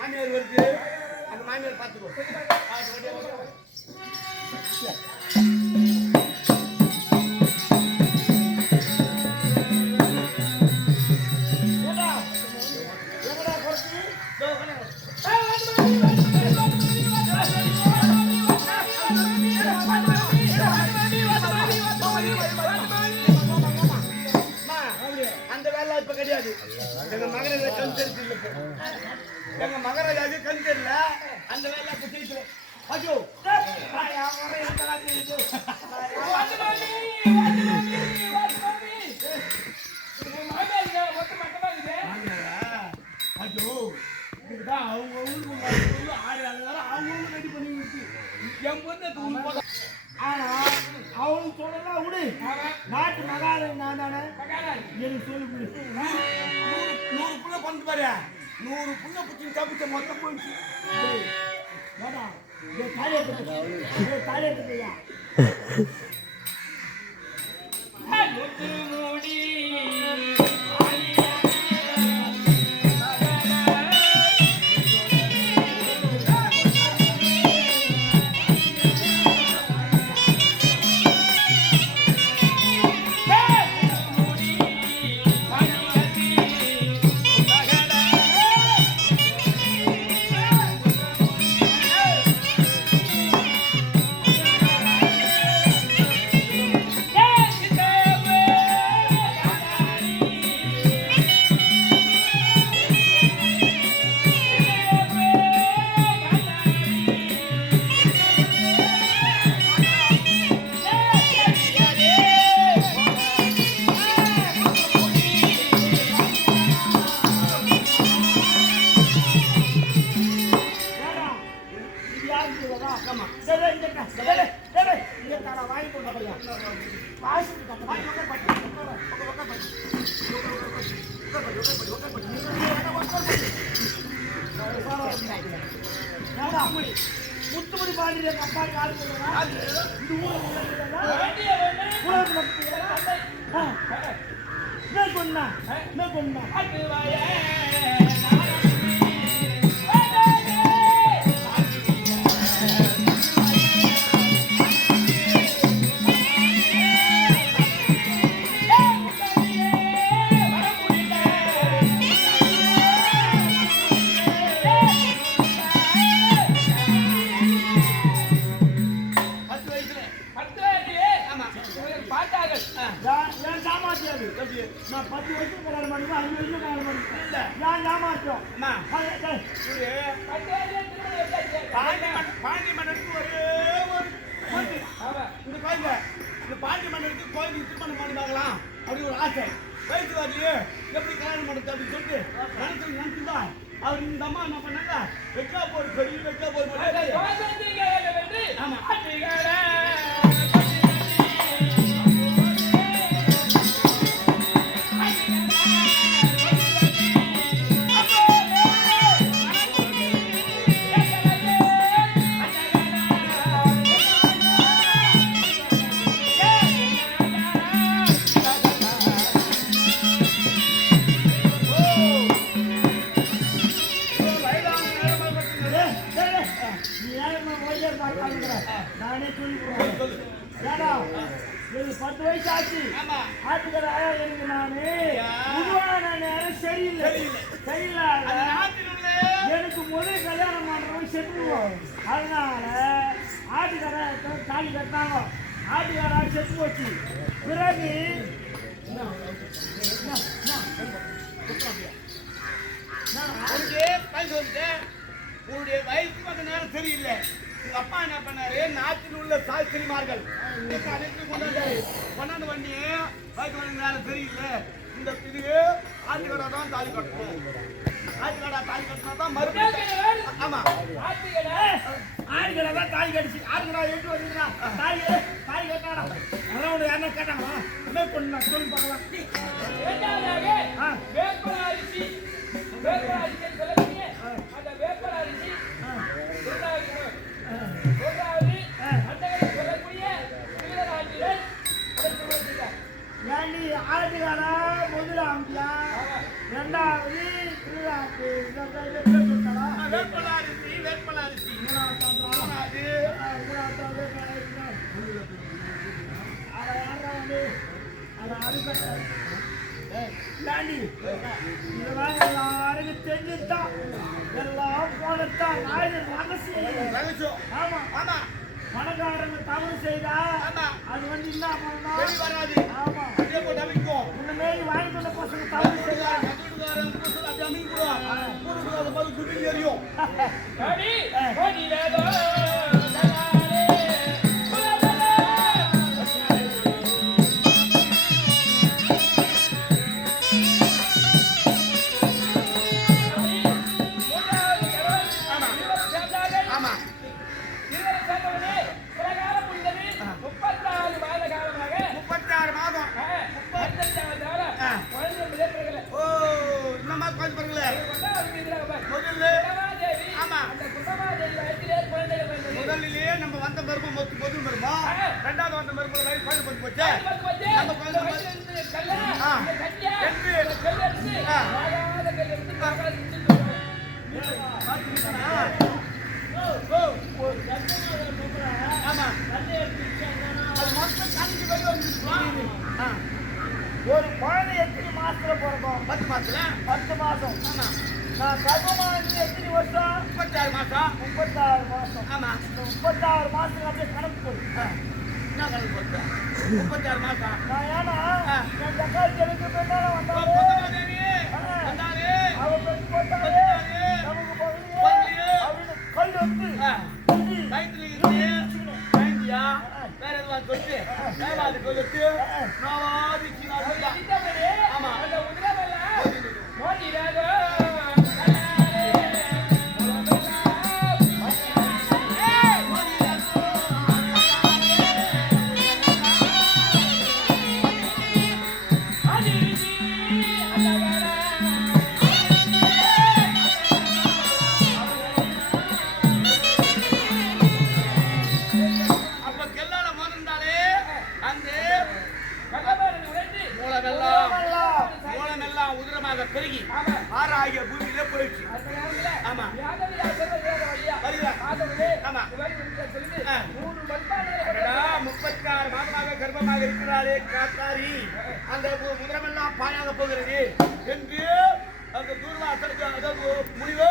மாமியார் வருது அந்த மாமியார் பார்த்துக்கோ. அந்த வேலை இப்ப கிடையாது. எங்க மகனை கண் தெரிஞ்சு எங்க மகராஜாவுக்கு கண் தெரியல. அந்த வேலை இப்ப தெரியும். ஐயோ ஐயோ இதுதான் அவங்க ஊருக்கு 6 அவங்க ரெடி பண்ணி விட்டு என் பொண்ணு. ஆனா அவனுக்கு சொல்லலாம் விடு. நாட்டு மகாராஜ நான் தானே எனக்கு சொல்லி 100 புள்ள கொண்டு பாரு. 100 புள்ள குச்சி தப்பிச்ச மொத்தம் போயிடுச்சு. தாலியா முத்துமணி பாண்டிய அப்பா யாரு சொன்னா நான் 10 வருஷம் கல்யாணம் பண்ணுவேன் 5 வருஷம் கல்யாணம் பண்ணுவேன். நான் ஏமாற்றோம் பாண்டி மன்னனுக்கு ஒரே ஒரு இந்த கோயில இந்த பாண்டி மன்னனுக்கு கோயிலுக்கு திருமணம் பண்ணி பார்க்கலாம் அப்படி ஒரு ஆசை. வயசு வரலையே எப்படி கல்யாணம் பண்ணுறது அப்படின்னு சொல்லிட்டு நினைச்சுதான் அவர் இந்த அம்மா என்ன பண்ணாங்க வெட்டா போர் பெரிய வெட்டா போர் ஆமா நானே சொல்லி 10 வயசு ஆச்சு. ஆட்டுக்கிற எனக்கு நானு உருவான நேரம் சரியில்லை எனக்கு முதல் கல்யாணம் பண்றவங்க செத்துருவோம். அதனால ஆட்டுக்கார தாலி கட்டினாங்க. ஆட்டுக்காரா செத்து போச்சு. பிறகு உன்னுடைய வயசுக்கு அந்த நேரம் சரியில்லை. உங்க அப்பா என்ன பண்ணாரு நாட்டில் உள்ள சாஸ்திரிமார்கள் கொண்டாந்து வண்டியே வயசு நேரம் சரியில்லை. இந்த பிரிவு ஆட்டுக்கடை தான் தாலி கட்டணும். ஆட்டுக்கடா தாலி கட்டினா தான் மறுபடியும் ஆமா ஆடுகடா தான் தாலி கட்டிச்சு ஆடுகடா எட்டு வருதுடா தாலி கட்டாடா அதான் உனக்கு யாருன்னா கேட்டாங்களா என்ன பண்ணா சொல்லி பார்க்கலாம் வேப்பல அரிசி சொல்லக்கூடிய அந்த வேப்பல அரிசி ஏண்டி ஆட்டுக்காரா முதலாம்பியா ரெண்டாவது வேட்பலாரிசி மூணாவது ஏண்டி இதெல்லாம் எல்லாருக்கும் தெரிஞ்சுதான் எல்லாம் போனத்தான் ரகசியம் ஆமா ஆமா பணக்காரங்க தவறு செய்தா அது வந்து என்ன பண்ணணும் வராது ஆமா அதே போல அமைக்கும் இந்த மேல வாங்கி வந்த பசங்க தவறு செய்தா கட்டுக்காரங்க புதுல அப்படி அமைக்குறோம் புதுல அது மாதிரி சுடி ஏறியும் டாடி ஓடி வேதோ முதலிலேயே நம்ம வந்த மரும மொத்த பொது மருமா ரெண்டாவது வந்த மரும வயசு குழந்தை பண்ணி போச்சு நம்ம குழந்தை ஒரு குழந்தை எத்தனை மாசத்துல பிறக்கும் 10 மாசத்துல 10 மாசம் ஆமா நான் கர்ப்பமானது எத்தனை வருஷம் 36 மாசம் 36 மாசம் ஆமா 36 மாசம் அப்படியே கணக்கு போடு என்ன கணக்கு போடு 36 மாசம் நான் ஏன்னா என் தக்காளி எனக்கு பின்னால வந்தாரு அவ பெற்று போட்டாரு நமக்கு போகலையே அப்படின்னு கல் வந்து கைத்துல இருந்து கைந்தியா வேற எதுவும் சொல்லிட்டு வேறாது கொல்லுட்டு நாவாதி ஆமா அந்த உதிரமல்ல மோடி ராஜா பெருகி ஆறாகிய பூமியிலே போயிடுச்சு ஆமா ஆமா 36 மாதமாக கர்ப்பமாக இருக்கிறாரே காத்தாரி அந்த முதலமெல்லாம் பாயாக போகிறது என்று அந்த தூர்வாசலுக்கு அதாவது முடிவு